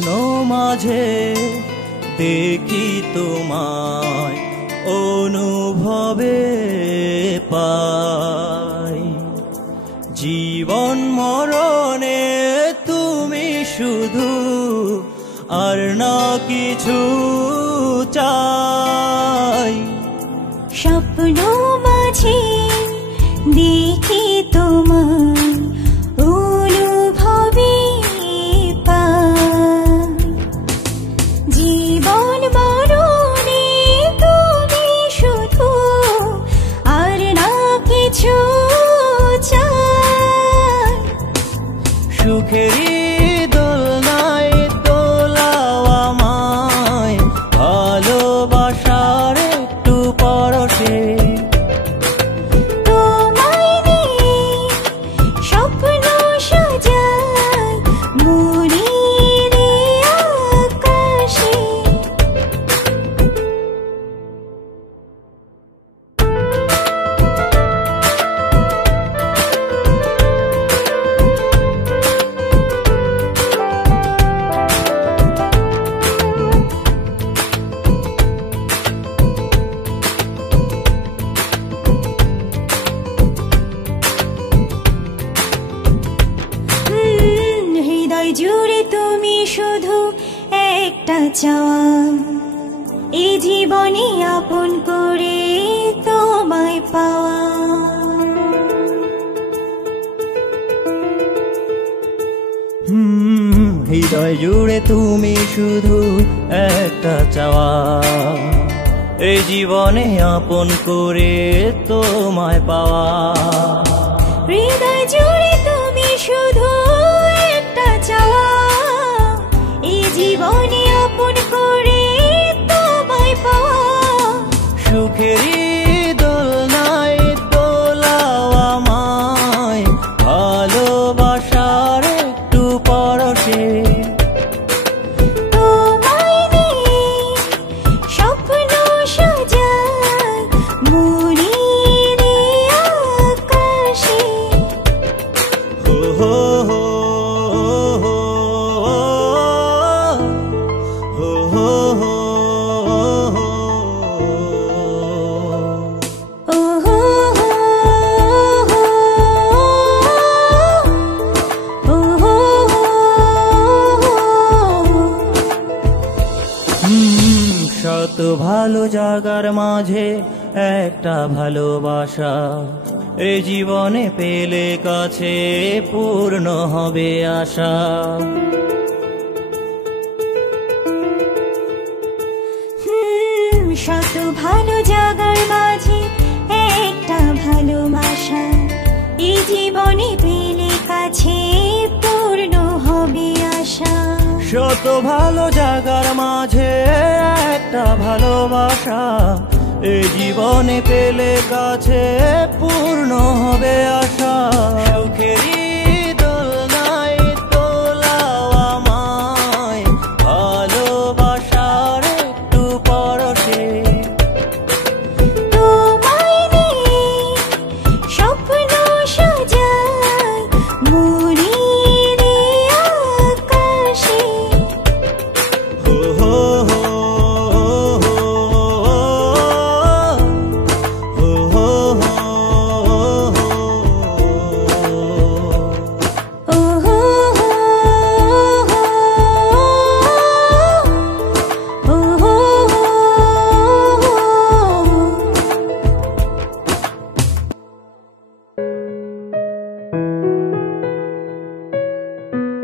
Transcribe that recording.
স্বপ্ন মাঝে দেখি তোমায় অনুভবে পাই। জীবন মরণে তুমি শুধু, আর না কিছু চাই। স্বপ্ন মাঝে দেখি তোমায় অনুভবে পাই। জীবন মরণে তুমি শুধু, আর না কিছু চাই। সুখেরই দোলনায় দোলাও আমায়, ভালোবাসার একটু পরশে। তোমায় নিয়ে স্বপ্ন সাজাই মনের আকাশে। হৃদয় জুড়ে তুমি শুধু একটা চাওয়া, এই জীবনে আপন করে তোমায় পাওয়া। হৃদয় জুড়ে তুমি শুধু একটা চাওয়া, এই জীবনে আপন করে তোমায় পাওয়া। হৃদয় জুড়ে তুমি শুধু একটা চাওয়া, এই জীবনে আপন করে তোমায় পাওয়া। সুখেরই দোলনায় দোলাও আমায়, ভালোবাসার একটু পরশে। তোমায় নিয়ে স্বপ্ন সাজাই মনের আকাশে। হো হো হো হো হো হো। ওহো হো হো, ওহো হো। শত ভালো জায়গার মাঝে একটা ভালোবাসা, এই জীবনে পেলে কাছে পূর্ণ হবে আশা। শত ভালো জায়গার মাঝে একটা ভালোবাসা, এই জীবনে পেলে কাছে পূর্ণ হবে আশা। শত ভালো জায়গার মাঝে একটা ভালোবাসা, এই জীবনে পেলে কাছে পূর্ণ হবে আশা। সুখেরই